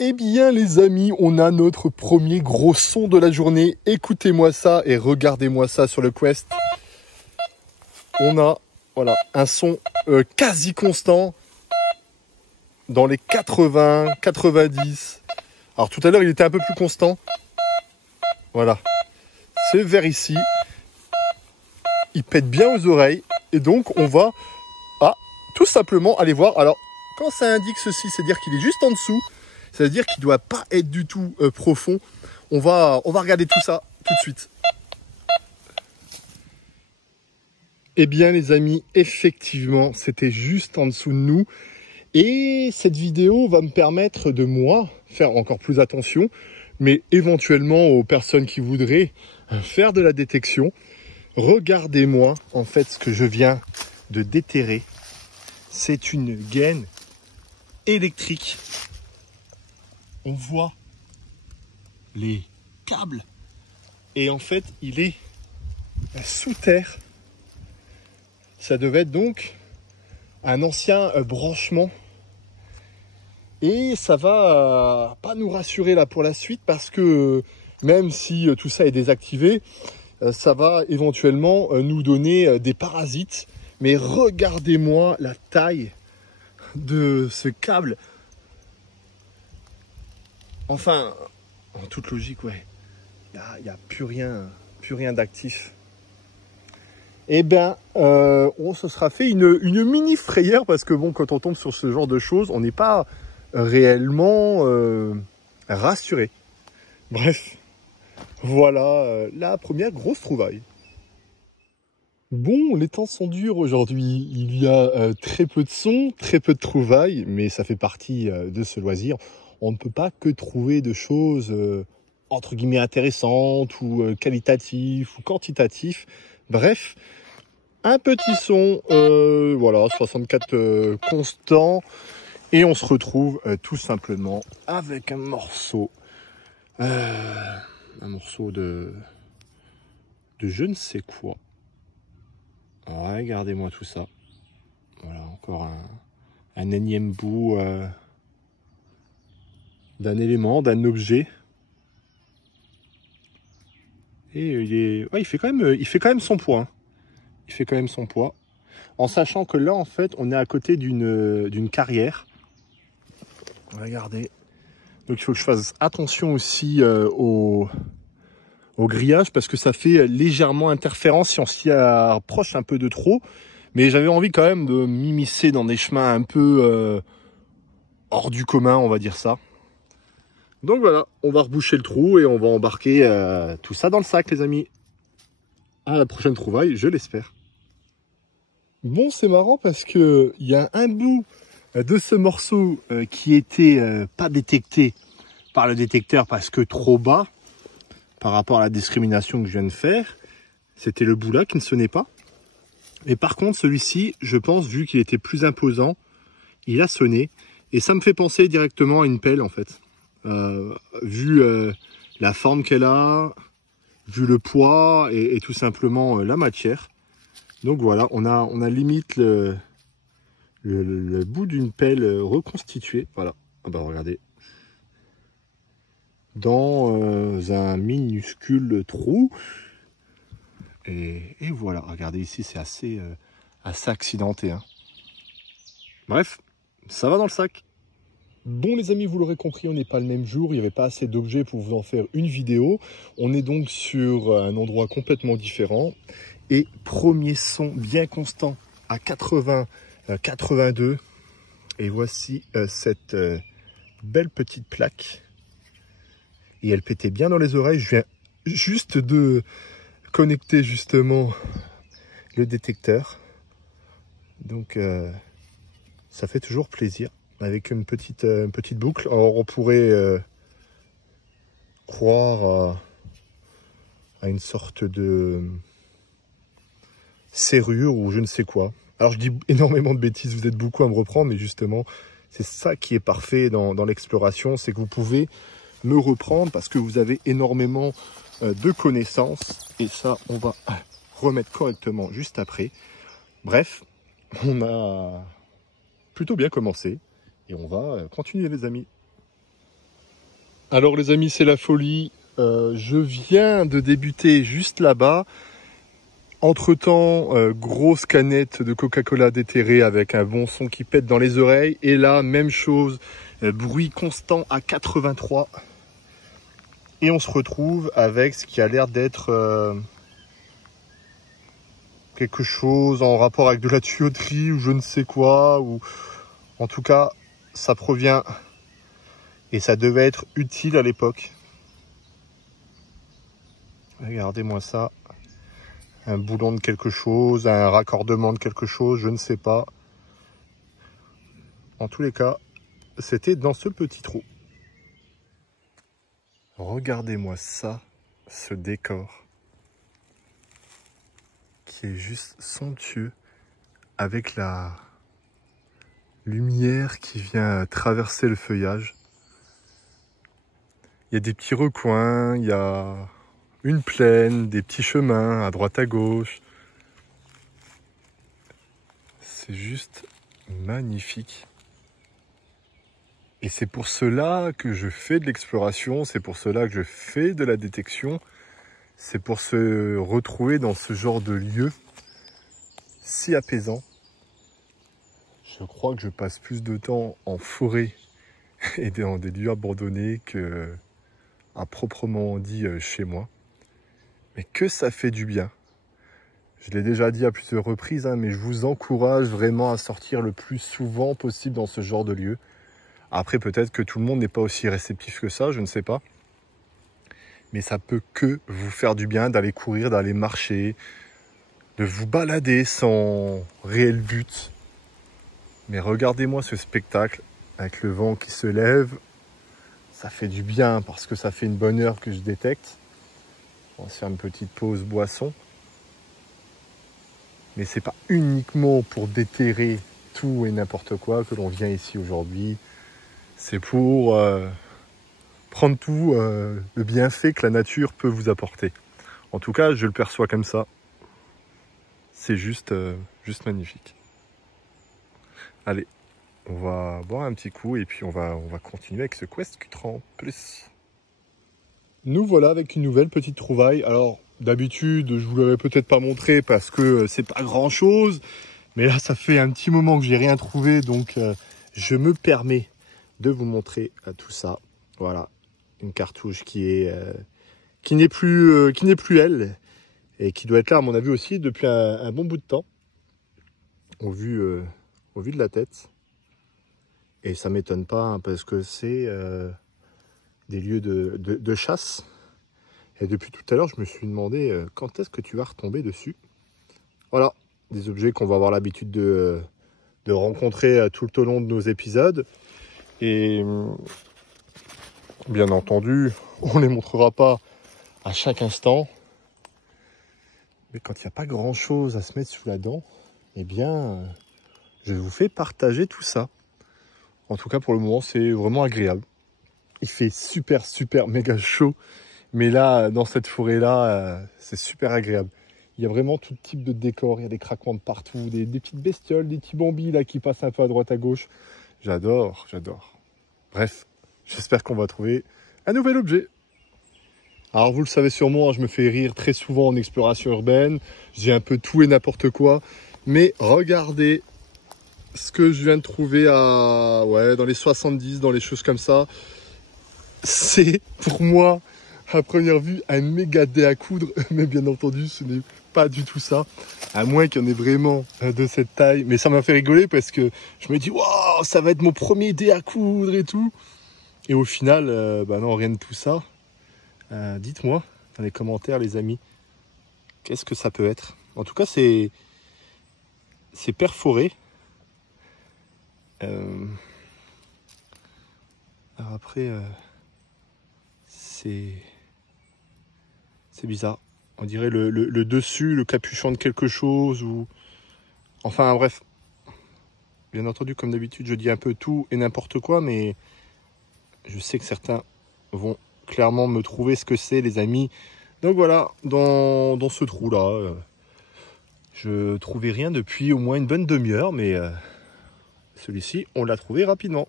Eh bien les amis, on a notre premier gros son de la journée. Écoutez-moi ça et regardez-moi ça sur le Quest. On a voilà, un son quasi constant dans les 80, 90. Alors tout à l'heure il était un peu plus constant. Voilà, c'est vers ici. Il pète bien aux oreilles et donc on va tout simplement aller voir. Alors quand ça indique ceci, c'est dire qu'il est juste en dessous. C'est-à-dire qu'il ne doit pas être du tout profond. On va regarder tout ça tout de suite. Eh bien les amis, effectivement, c'était juste en dessous de nous. Et cette vidéo va me permettre de moi faire encore plus attention, mais éventuellement aux personnes qui voudraient faire de la détection. Regardez-moi en fait ce que je viens de déterrer. C'est une gaine électrique. On voit les câbles et en fait il est sous terre. Ça devait être donc un ancien branchement et ça va pas nous rassurer là pour la suite parce que même si tout ça est désactivé, ça va éventuellement nous donner des parasites. Mais regardez-moi la taille de ce câble. Enfin, en toute logique, ouais, il n'y a plus rien d'actif. Eh bien, on se sera fait une mini frayeur parce que bon, quand on tombe sur ce genre de choses, on n'est pas réellement rassuré. Bref, voilà la première grosse trouvaille. Bon, les temps sont durs aujourd'hui. Il y a très peu de sons, très peu de trouvailles, mais ça fait partie de ce loisir. On ne peut pas que trouver de choses entre guillemets intéressantes ou qualitatives ou quantitatives. Bref, un petit son, voilà, 64 constant. Et on se retrouve tout simplement avec un morceau de je ne sais quoi. Regardez-moi tout ça. Voilà, encore un énième bout d'un élément, d'un objet. Et il fait quand même son poids. Hein. Il fait quand même son poids. En sachant que là, en fait, on est à côté d'une carrière. Regardez. Donc, il faut que je fasse attention aussi au grillage parce que ça fait légèrement interférence si on s'y approche un peu de trop. Mais j'avais envie quand même de m'immiscer dans des chemins un peu hors du commun, on va dire ça. Donc voilà, on va reboucher le trou et on va embarquer tout ça dans le sac, les amis. À la prochaine trouvaille, je l'espère. Bon, c'est marrant parce que il y a un bout de ce morceau qui était pas détecté par le détecteur parce que trop bas par rapport à la discrimination que je viens de faire. C'était le bout là qui ne sonnait pas. Et par contre, celui-ci, je pense, vu qu'il était plus imposant, il a sonné. Et ça me fait penser directement à une pelle, en fait. Vu la forme qu'elle a, vu le poids et tout simplement la matière. Donc voilà, on a limite le bout d'une pelle reconstituée. Voilà, ah bah regardez. Dans un minuscule trou. Et voilà, regardez ici, c'est assez accidenté. Hein. Bref, ça va dans le sac. Bon les amis, vous l'aurez compris, on n'est pas le même jour, il n'y avait pas assez d'objets pour vous en faire une vidéo. On est donc sur un endroit complètement différent. Et premier son bien constant à 80, 82. Et voici cette belle petite plaque. Et elle pétait bien dans les oreilles. Je viens juste de connecter justement le détecteur. Donc ça fait toujours plaisir. Avec une petite boucle. Alors on pourrait croire à une sorte de serrure ou je ne sais quoi. Alors je dis énormément de bêtises, vous êtes beaucoup à me reprendre, mais justement, c'est ça qui est parfait dans l'exploration, c'est que vous pouvez me reprendre parce que vous avez énormément de connaissances. Et ça, on va remettre correctement juste après. Bref, on a plutôt bien commencé. Et on va continuer les amis. Alors les amis, c'est la folie. Je viens de débuter juste là-bas. Entre-temps, grosse canette de Coca-Cola déterrée avec un bon son qui pète dans les oreilles. Et là, même chose, bruit constant à 83. Et on se retrouve avec ce qui a l'air d'être quelque chose en rapport avec de la tuyauterie ou je ne sais quoi. Ou en tout cas, ça provient et ça devait être utile à l'époque. Regardez-moi ça. Un boulon de quelque chose, un raccordement de quelque chose, je ne sais pas. En tous les cas, c'était dans ce petit trou. Regardez-moi ça, ce décor qui est juste somptueux avec la lumière qui vient traverser le feuillage. Il y a des petits recoins, il y a une plaine, des petits chemins à droite à gauche. C'est juste magnifique. Et c'est pour cela que je fais de l'exploration, c'est pour cela que je fais de la détection. C'est pour se retrouver dans ce genre de lieu si apaisant. Je crois que je passe plus de temps en forêt et dans des lieux abandonnés que à proprement dit chez moi. Mais que ça fait du bien. Je l'ai déjà dit à plusieurs reprises, mais je vous encourage vraiment à sortir le plus souvent possible dans ce genre de lieu. Après, peut-être que tout le monde n'est pas aussi réceptif que ça, je ne sais pas. Mais ça peut que vous faire du bien d'aller courir, d'aller marcher, de vous balader sans réel but. Mais regardez-moi ce spectacle avec le vent qui se lève. Ça fait du bien parce que ça fait une bonne heure que je détecte. On va se faire une petite pause boisson. Mais c'est pas uniquement pour déterrer tout et n'importe quoi que l'on vient ici aujourd'hui. C'est pour prendre tout le bienfait que la nature peut vous apporter. En tout cas, je le perçois comme ça. C'est juste magnifique. Allez, on va boire un petit coup et puis on va continuer avec ce Quest Q30 Plus. Nous voilà avec une nouvelle petite trouvaille. Alors, d'habitude, je vous l'aurais peut-être pas montré parce que c'est pas grand-chose. Mais là, ça fait un petit moment que j'ai rien trouvé, donc je me permets de vous montrer tout ça. Voilà, une cartouche qui n'est plus elle et qui doit être là à mon avis aussi depuis un bon bout de temps, au vu de la tête. Et ça m'étonne pas hein, parce que c'est des lieux de chasse. Et depuis tout à l'heure, je me suis demandé quand est-ce que tu vas retomber dessus. Voilà, des objets qu'on va avoir l'habitude de rencontrer tout au long de nos épisodes. Et bien entendu, on ne les montrera pas à chaque instant. Mais quand il n'y a pas grand-chose à se mettre sous la dent, eh bien, je vous fais partager tout ça. En tout cas, pour le moment, c'est vraiment agréable. Il fait super, méga chaud. Mais là, dans cette forêt-là, c'est super agréable. Il y a vraiment tout type de décor. Il y a des craquements de partout, des petites bestioles, des petits bambis là qui passent un peu à droite à gauche. J'adore. Bref, j'espère qu'on va trouver un nouvel objet. Alors vous le savez sûrement, je me fais rire très souvent en exploration urbaine. Je dis un peu tout et n'importe quoi. Mais regardez ce que je viens de trouver dans les 70, dans les choses comme ça. C'est pour moi, à première vue, un méga dé à coudre. Mais bien entendu, ce n'est pas du tout ça. À moins qu'il y en ait vraiment de cette taille. Mais ça m'a fait rigoler parce que je me dis, waouh, ça va être mon premier dé à coudre et tout. Et au final, non, rien de tout ça. Dites-moi dans les commentaires, les amis, qu'est-ce que ça peut être? En tout cas, c'est perforé. Alors après, c'est bizarre. On dirait le dessus, le capuchon de quelque chose ou... Enfin, bref. Bien entendu, comme d'habitude, je dis un peu tout et n'importe quoi, mais je sais que certains vont clairement me trouver ce que c'est, les amis. Donc voilà, dans ce trou-là, je trouvais rien depuis au moins une bonne demi-heure, mais celui-ci, on l'a trouvé rapidement.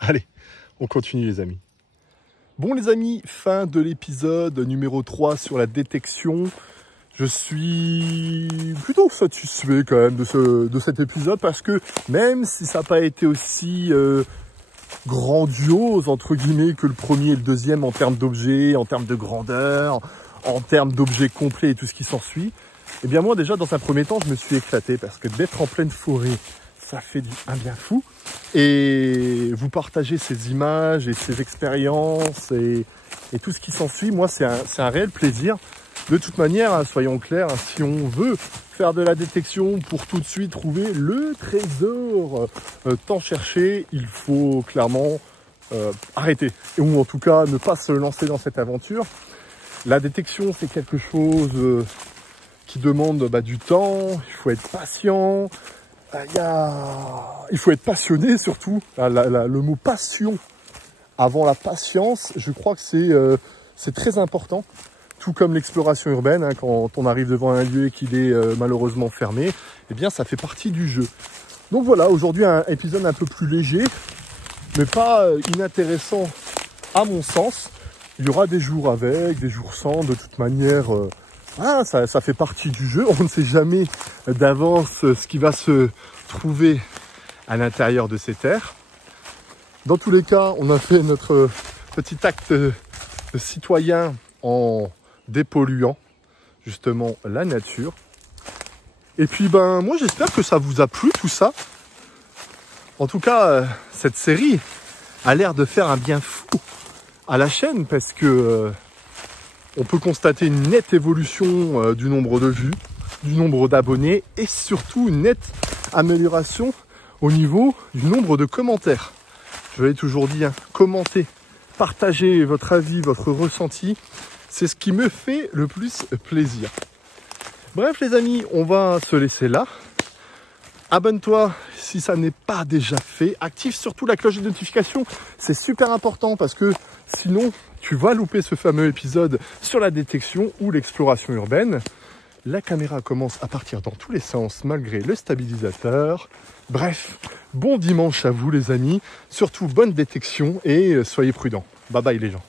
Allez, on continue les amis. Bon les amis, fin de l'épisode numéro 3 sur la détection. Je suis plutôt satisfait quand même de cet épisode parce que même si ça n'a pas été aussi grandiose entre guillemets que le premier et le deuxième en termes d'objets, en termes de grandeur, en termes d'objets complets et tout ce qui s'ensuit, eh bien moi déjà dans un premier temps je me suis éclaté parce que d'être en pleine forêt, ça fait un bien fou. Et vous partagez ces images et ces expériences et tout ce qui s'ensuit, moi c'est un réel plaisir. De toute manière, hein, soyons clairs, hein, si on veut faire de la détection pour tout de suite trouver le trésor tant cherché, il faut clairement arrêter. Ou en tout cas, ne pas se lancer dans cette aventure. La détection, c'est quelque chose qui demande du temps, il faut être patient, il faut être passionné surtout. Le mot passion avant la patience, je crois que c'est très important. Tout comme l'exploration urbaine, hein, quand on arrive devant un lieu et qu'il est malheureusement fermé, eh bien ça fait partie du jeu. Donc voilà, aujourd'hui un épisode un peu plus léger, mais pas inintéressant à mon sens. Il y aura des jours avec, des jours sans, de toute manière, ça fait partie du jeu. On ne sait jamais d'avance ce qui va se trouver à l'intérieur de ces terres. Dans tous les cas, on a fait notre petit acte citoyen en dépolluant justement la nature. Et puis moi j'espère que ça vous a plu tout ça. En tout cas, cette série a l'air de faire un bien fou à la chaîne parce que on peut constater une nette évolution du nombre de vues, du nombre d'abonnés et surtout une nette amélioration au niveau du nombre de commentaires. Je l'ai toujours dit, hein, commentez, partagez votre avis, votre ressenti. C'est ce qui me fait le plus plaisir. Bref les amis, on va se laisser là. Abonne-toi si ça n'est pas déjà fait. Active surtout la cloche de notification. C'est super important parce que sinon tu vas louper ce fameux épisode sur la détection ou l'exploration urbaine. La caméra commence à partir dans tous les sens malgré le stabilisateur. Bref, bon dimanche à vous les amis. Surtout bonne détection et soyez prudents. Bye bye les gens.